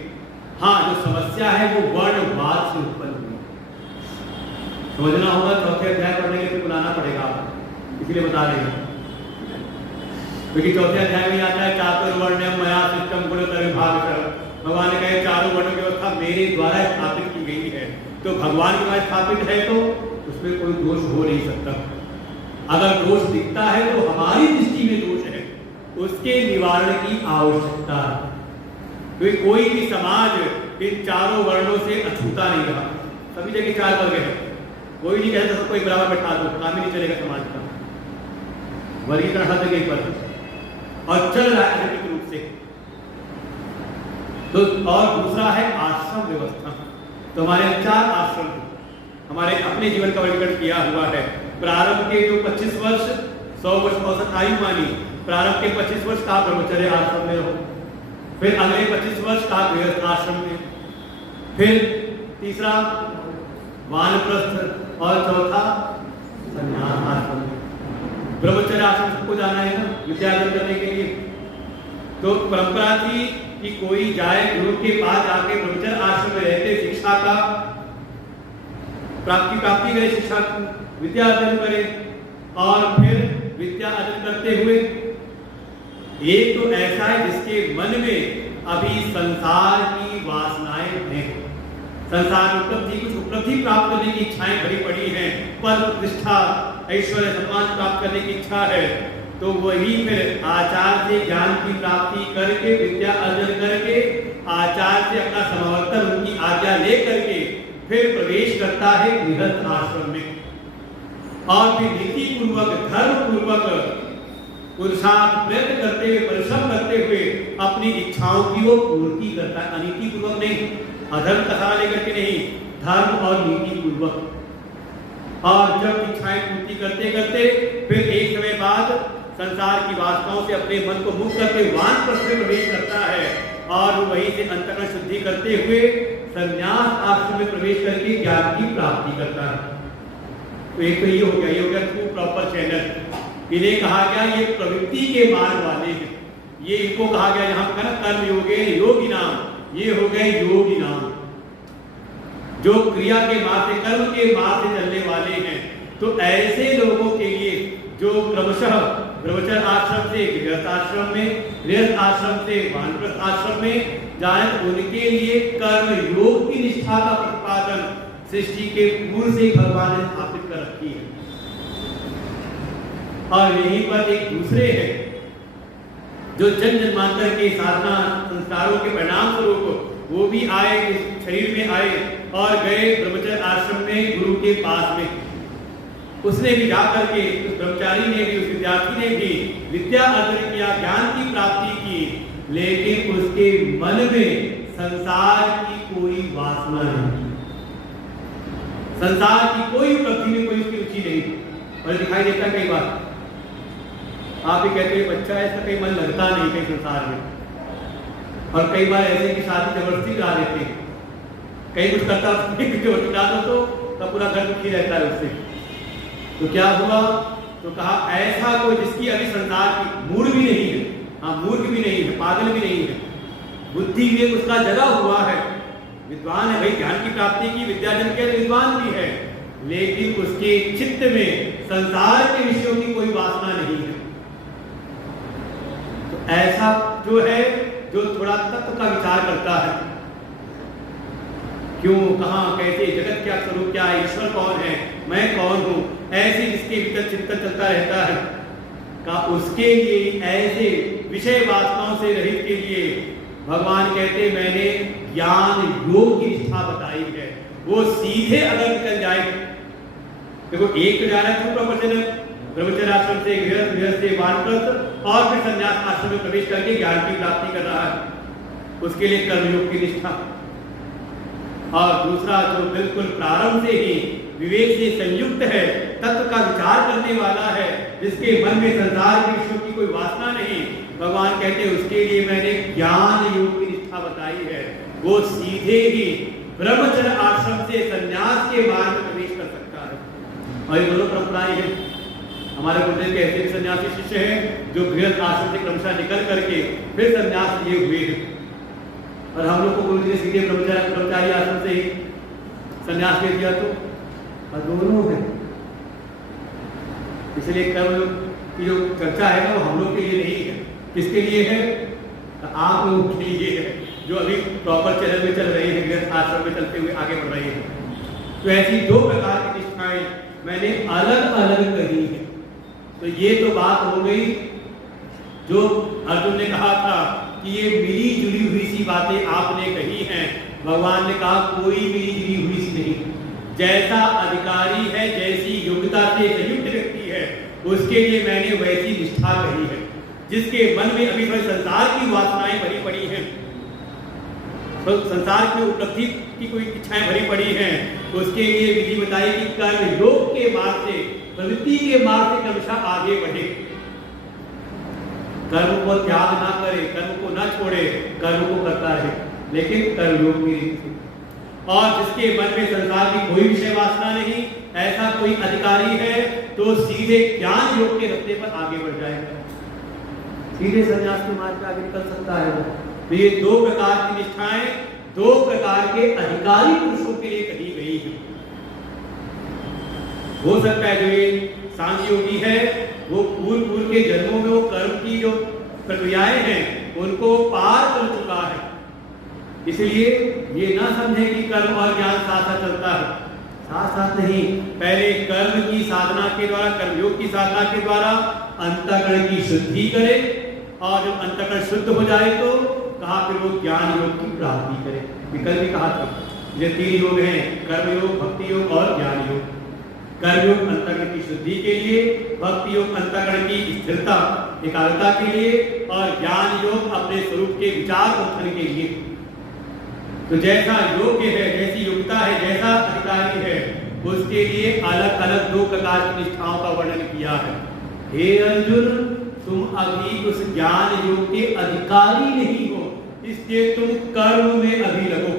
हाँ, जो समस्या है वो वर्णवाद से उत्पन्न हुई, समझना होगा। 4थे अध्याय पढ़ने के लिए बुलाना पड़ेगा आपको, इसलिए बता रहे हैं, क्योंकि 4थे अध्याय में आता है चातुर्वर्ण्यम मया सृष्टम गुणतर विभागशः। भगवान ने कहा चारों वर्ण की व्यवस्था मेरे द्वारा स्थापित की गई है, तो भगवान के द्वारा स्थापित है तो उसमें कोई दोष हो नहीं सकता। अगर दोष दिखता है तो हमारी दृष्टि में दोष है, उसके निवारण की आवश्यकता है। क्योंकि कोई भी समाज इन चारों वर्णों से अछूता नहीं रहा, सभी जगह 4 वर्ग है, कोई नहीं कहता सबको एक बराबर बैठा दो, काम ही नहीं चलेगा समाज का। वर्गीकरण हर जगह पर और चल रहा है नियमित रूप से। तो और दूसरा है आश्रम व्यवस्था। तो हमारे 4 आश्रम हमारे अपने जीवन का वर्गीकरण किया हुआ है। प्रारंभ के जो 25 वर्ष 100 वर्ष औसत आयु मानी, प्रारंभ के 25 वर्ष का ब्रह्मचर्य आश्रम में रहो, फिर अगले 25 वर्ष का गृहस्थ आश्रम में, फिर तीसरा वानप्रस्थ और चौथा संन्यास आश्रम। ब्रह्मचर्य आश्रम सबको जाना है ना विद्या अर्जन करने के लिए। तो परंपरा थी कि कोई जाए गुरु के पास जाके ब्रह्मचर्य आश्रम में रहते शिक्षा का प्राप्ति करे, शिक्षा विद्या अर्जन करे, और फिर विद्या अर्जन करते हुए एक तो ऐसा है जिसके मन में अभी संसार की वासनाएं हैं, संसार उपलब्धि कुछ उपलब्धि प्राप्त करने की इच्छाएं भरी पड़ी हैं, पद प्रतिष्ठा ऐश्वर्य सम्मान प्राप्त करने की इच्छा है, तो वही फिर आचार्य से ज्ञान की प्राप्ति करके विद्या अर्जन करके आचार्य से अपना समावर्तन उनकी आज्ञा ले करके फिर प्रवेश करता है गृहस्थ आश्रम में, और फिर नीति पूर्वक धर्म पूर्वक पुरुषार्थ प्रयत्न करते हुए परिश्रम करते हुए अपनी इच्छाओं की वो पूर्ति करता है। अनीति पूर्वक नहीं, अधर्म का सहारा लेकर के नहीं, धर्म और नीति पूर्वक। और जब इच्छाएं पूर्ति करते करते फिर एक समय बाद संसार की वासनाओं से अपने मन को मुक्त करके वानप्रस्थ में प्रवेश करता है, और वहीं से अंतःकरण शुद्धि करते हुए संन्यास आश्रम में प्रवेश करके ज्ञान की प्राप्ति करता है। तो एक तो ये हो गया टू प्रॉपर चैनल। इन्हें कहा गया ये प्रवृत्ति के मार्ग वाले हैं, ये इनको कहा गया यहाँ पर ना कर्म योगे योगी नाम, ये हो गए योगी नाम जो क्रिया के मार्ग से कर्म के मार्ग से चलने वाले हैं। तो ऐसे लोगों के लिए जो क्रमशः ब्रह्मचर्य आश्रम से गृहस्थ आश्रम में, गृहस्थ आश्रम से वानप्रस्थ आश्रम में जाए, उनके लिए कर्म योग की निष्ठा का प्रतिपादन सृष्टि के पूर्व से भगवान ने स्थापित कर रखी है। और यहीं पर एक दूसरे हैं जो जन्म जन्मांतर के साधना संस्कारों के परिणाम स्वरूप वो भी आए, इस शरीर में आए और गए ब्रह्मचर्य आश्रम में गुरु के पास में। उसने भी जाकर के, उस ब्रह्मचारी ने भी, उस विद्यार्थी ने भी विद्या अर्जन किया, ज्ञान की प्राप्ति की, लेकिन उसके मन में संसार की कोई वासना नहीं, संसार की कोई उपलब्धि में कोई उसकी रुचि नहीं। और दिखाई देता कई बार, आप ही कहते हैं बच्चा है, इसका कहीं मन लगता नहीं कहीं संसार में। और कई बार ऐसे की शादी जबरदस्ती करा देते हैं, कहीं कुछ करता जबरदस्ती करा दो तो पूरा घर दुखी रहता है उससे। तो क्या हुआ? तो कहा ऐसा कोई जिसकी अभी संसार की मूड भी नहीं है, हाँ मूर्ख भी नहीं है, पागल भी नहीं है, बुद्धि में उसका जगा हुआ है, विद्वान है भाई, ज्ञान की प्राप्ति की, विद्याजन के विद्वान भी है, लेकिन उसके चित्त में संसार के विषयों की कोई वासना नहीं है। तो ऐसा जो है, जो थोड़ा तत्व का विचार करता है, क्यों, कहां, कैसे, जगत क्या स्वरूप क्या है, ईश्वर कौन है, मैं कौन हूं, ऐसे जिसके भीतर चिंतन चलता रहता है, का उसके लिए, ऐसे विषय वासनाओं से रहित के लिए भगवान कहते मैंने ज्ञान योग की निष्ठा बताई है। वो सीधे अगर निकल जाए, देखो एक तो जा रहा है ब्रह्मचर्य आश्रम से गृहस्थ से वानप्रस्थ और फिर संन्यास आश्रम में प्रवेश करके ज्ञान की प्राप्ति कर रहा है, उसके लिए कर्मयोग की निष्ठा। और दूसरा जो बिल्कुल प्रारंभ से ही विवेक से संयुक्त है, तत्व का विचार करने वाला है, जिसके मन में संसार के विषयों की कोई वासना नहीं, भगवान कहते हैं उसके लिए मैंने ज्ञान योग की निष्ठा बताई है। वो सीधे ही ब्रह्मचर्य आश्रम से संन्यास के मार्ग में प्रवेश कर सकता है। और ये दोनों परंपराएं हैं। हमारे गुरुदेव के ऐसे सन्यासी शिष्य हैं जो गृहस्थ आश्रम से क्रमशः निकल करके फिर संन्यास लिए हुए हैं, और हम लोग को गुरु जी ने सीधे ब्रह्मचारी आश्रम से ही संन्यास दे दिया। तो दोनों है, इसलिए कर्म की जो चर्चा है ना वो हम लोग के लिए नहीं है। किसके लिए है? आप लोगों के लिए है, जो अभी प्रॉपर चैनल में चल रहे हैं, गृहस्थ आश्रम में चलते हुए आगे बढ़ रहे हैं। तो ऐसी दो प्रकार की निष्ठाएं मैंने अलग अलग कही है। तो ये तो बात हो गई जो अर्जुन ने कहा था कि ये मिली जुली हुई सी बातें आपने कही हैं। भगवान ने कहा कोई मिली जुली हुई सी नहीं, जैसा अधिकारी है, जैसी योग्यता से संयुक्त व्यक्ति है, उसके लिए मैंने वैसी निष्ठा कही है। जिसके मन में अभी थोड़ी संसार की वासनाएं भरी पड़ी हैं, तो संसार की उपलब्धि की कोई इच्छाएं भरी पड़ी हैं, उसके लिए विधि बताई कि कर्म योग के मार्ग से, प्रवृत्ति के मार्ग से क्रमशः आगे बढ़े, कर्म को त्याग ना करे, कर्म को ना छोड़े, कर्म को करता रहे, लेकिन कर्म योग की रीति। और जिसके मन में संसार की कोई विषय वासना नहीं, ऐसा कोई अधिकारी है, तो सीधे ज्ञान योग के रास्ते पर आगे बढ़ जाएगा, सीधे संन्यास के मार्ग पर आगे निकल सकता है। तो ये दो प्रकार की निष्ठाएं दो प्रकार के अधिकारी पुरुषों के लिए कही गई है। हो सकता है जो ये सांख्य योगी है वो पूर्व के जन्मों में वो कर्म की जो प्रक्रियाएं हैं उनको पार कर चुका है, इसलिए ये ना समझे कि कर्म और ज्ञान साथ साथ चलता है, साथ साथ नहीं। पहले कर्म की साधना के द्वारा, कर्मयोग की साधना के द्वारा अंतःकरण की शुद्धि करे, और जब अंतःकरण शुद्ध हो जाए तो कहा फिर वो ज्ञान योग की प्राप्ति करे। विकल्प भी कहा था ये तीन योग हैं, कर्मयोग, भक्ति योग और ज्ञान योग। कर्मयोग अंतःकरण की शुद्धि के लिए, भक्ति योग अंतःकरण की स्थिरता एकाग्रता के लिए, और ज्ञान योग अपने स्वरूप के विचार उत्थान के लिए। तो जैसा योग्य है, जैसी योग्यता है, जैसा अधिकारी है, उसके लिए अलग अलग दो प्रकार की निष्ठाओं का वर्णन किया है। हे अर्जुन, तुम अभी उस ज्ञान योग के अधिकारी नहीं हो, इसलिए तुम कर्म में अभी लगो।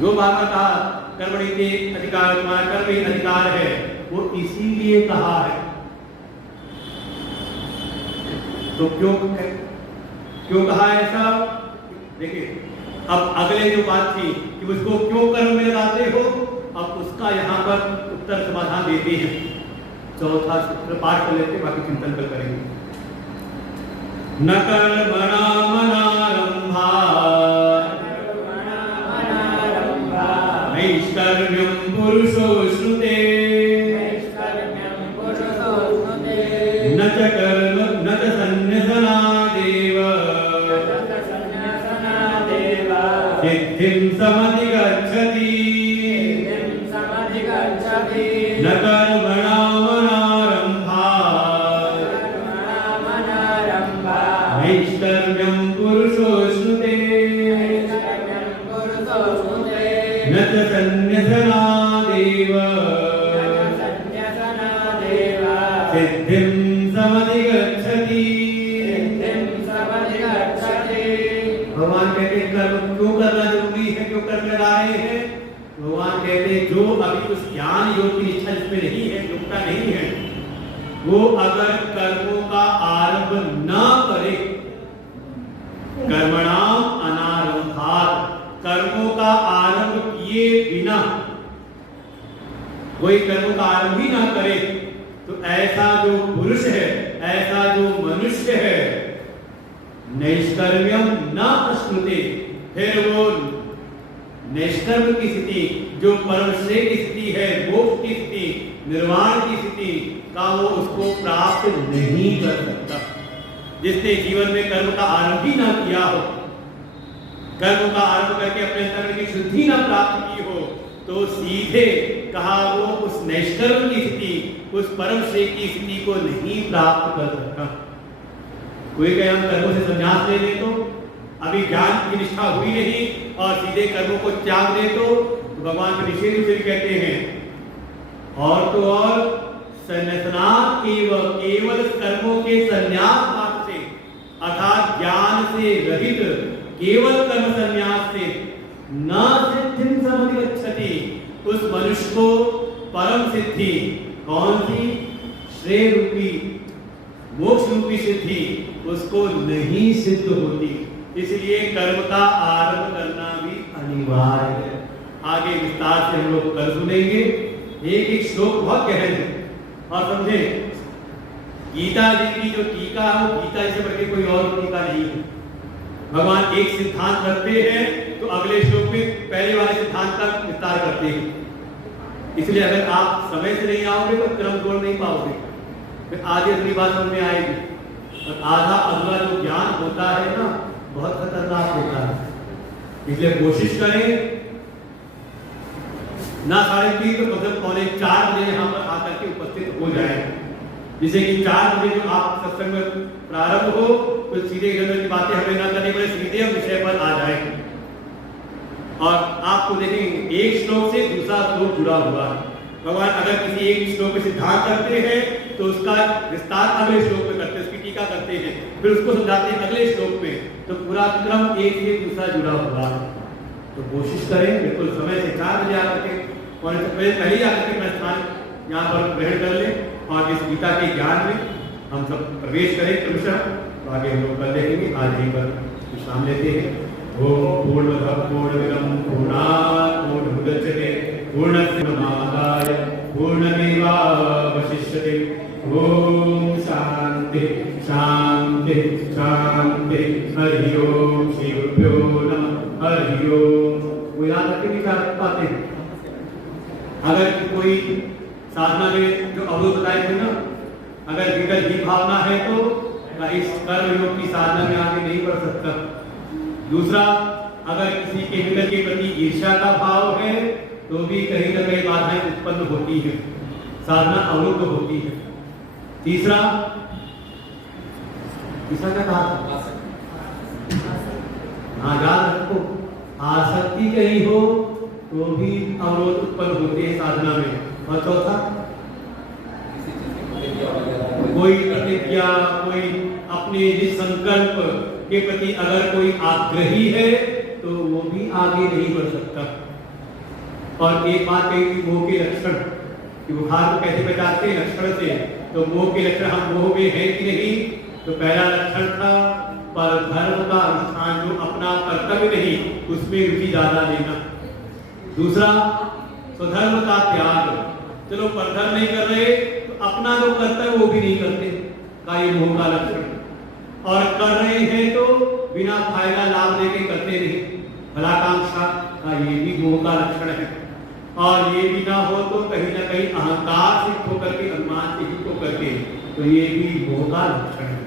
जो बाबा कहा कर्मणि ते अधिकार, तुम्हारा कर्म ही अधिकार है, वो इसीलिए कहा है। तो क्यों कहा ऐसा? देखिए अब अगले जो बात थी कि उसको क्यों कर्म में लगाते हो, अब उसका यहाँ पर उत्तर समाधान देते हैं। चौथा सूत्र पाठ कर लेते, बाकी चिंतन कर करेंगे। न कर्मणामनारंभात् नैष्कर्म्यं पुरुषोऽश्नुते, न च कर्म न च सन्न्यसनादेव सिद्धिं समधिगच्छति। भगवान कहते हैं कर्म क्यों करना जरूरी है, क्यों कर्म लगा रहे हैं? भगवान कहते हैं जो अभी उस ज्ञान योग की इच्छा जिसमें नहीं है, योग्यता नहीं है, वो अगर कर्मों का आरंभ न करे, कर्मणाम अनारंभात, कर्मों का आरंभ किए बिना कोई कर्मों का आरंभ ही ना करे, तो ऐसा जो पुरुष है, ऐसा जो मनुष्य है, नैष्कर्म्यम न अश्नुते, फिर वो नैष्कर्म की स्थिति, जो परमश्रेय की स्थिति है, मोक्ष की स्थिति, निर्वाण की स्थिति का वो उसको प्राप्त नहीं कर सकता। जिसने जीवन में कर्म का आरंभ ही ना किया हो, कर्म का आरंभ करके अपने अंतर्गत की शुद्धि ना प्राप्त की हो, तो सीधे कहा वो उस नैष्कर्म की स्थिति, उस परम श्रेय की स्थिति को नहीं प्राप्त कर सकता। कोई कहे हम कर्मों से संन्यास ले ले, तो अभी ज्ञान की निष्ठा हुई नहीं और सीधे कर्मों को त्याग दे, तो भगवान के निषेध से कहते हैं और तो और संन्यासनात् केवल कर्मों के संन्यास मात्र से, अर्थात ज्ञान से रहित केवल कर्म संन्यास से न सिद्धिं समधिगच्छति, उस मनुष्य को परम सिद्धि कौन सी? श्रेय रूपी मोक्ष रूपी सिद्धि उसको नहीं सिद्ध होती। इसलिए कर्म का आरंभ करना भी अनिवार्य है। आगे विस्तार से हम लोग कर सुनेंगे। एक एक श्लोक बहुत गहन है और समझे, गीता जी की जो टीका है वो गीता से बढ़ के कोई और टीका नहीं है। भगवान एक सिद्धांत रखते हैं तो अगले श्लोक में पहले वाले सिद्धांत का विस्तार करते हैं। इसलिए अगर आप समय से नहीं आओगे तो क्रम जोड़ नहीं पाओगे, फिर आगे अगली बात समझ में आएगी। और आधा अगला जो ज्ञान होता है ना, बहुत खतरनाक होता है। इसलिए कोशिश करें ना 3:30 तो मतलब 3:45 बजे यहाँ पर आकर के उपस्थित हो जाए, जिससे कि 4 बजे जो आप सत्संग में प्रारंभ हो तो सीधे इधर की बातें हमें ना करनी पड़े, सीधे हम विषय पर आ जाए। और आपको देखेंगे एक श्लोक से दूसरा श्लोक जुड़ा हुआ है। भगवान अगर किसी एक श्लोक में सिद्धांत करते हैं तो उसका विस्तार अगले श्लोक में करते हैं, उसकी टीका करते हैं, फिर उसको समझाते हैं अगले श्लोक में। तो पूरा क्रम एक से दूसरा जुड़ा हुआ है। तो कोशिश करें बिल्कुल समय से 4 बजे आकर के और पहले ही आकर के अपना स्थान यहाँ पर ग्रहण कर लें और इस गीता के ज्ञान में हम सब प्रवेश करें क्रमशः। तो आगे हम लोग कर देखेंगे। आज यहीं पर विश्राम लेते हैं। ओम पूर्णमदः पूर्णमिदं पूर्णात् पूर्णमुदच्यते पूर्णस्य पूर्णमादाय पूर्णमेवावशिष्यते। ओम शांति शांति शांति। हरि ओम। श्री गुरुभ्यो नमः। हरि ओम। वो याद रखें क्या पाते हैं? अगर कोई साधना में जो अवरोध बताए थे ना, अगर विकल ही भावना है तो इस कर्म योग की साधना में आगे नहीं बढ़ सकता। दूसरा, अगर किसी के विकल के प्रति ईर्ष्या का भाव है तो भी कहीं न कहीं बाधाएं उत्पन्न होती है, साधना अवरुद्ध होती है। तीसरा क्या कहा था? हाँ, याद रखो, आसक्ति कहीं हो तो भी अवरोध उत्पन्न होते हैं साधना में। और चौथा, कोई प्रतिज्ञा, कोई अपने जिस संकल्प के प्रति अगर कोई आग्रही है तो वो भी आगे नहीं बढ़ सकता। और एक बात कही थी, मोह के लक्षण, कि बुखार को कैसे बचाते हैं? लक्षण से। तो मोह के लक्षण, हम मोह में है कि नहीं? तो पहला लक्षण था पर धर्म का अनुष्ठान, जो अपना कर्तव्य नहीं उसमें रुचि ज्यादा लेना। दूसरा, स्वधर्म का त्याग, चलो परधर्म नहीं कर रहे तो अपना जो कर्तव्य वो भी नहीं करते, का ये मोह का लक्षण। और कर रहे हैं तो बिना फायदा लाभ देके करते नहीं, फलाकांक्षा का ये भी मोह का लक्षण है। और ये भी ना हो तो कहीं ना कहीं अहंकार से होकर के, अभिमान से युक्त होकर के, तो ये भी मोह का लक्षण है।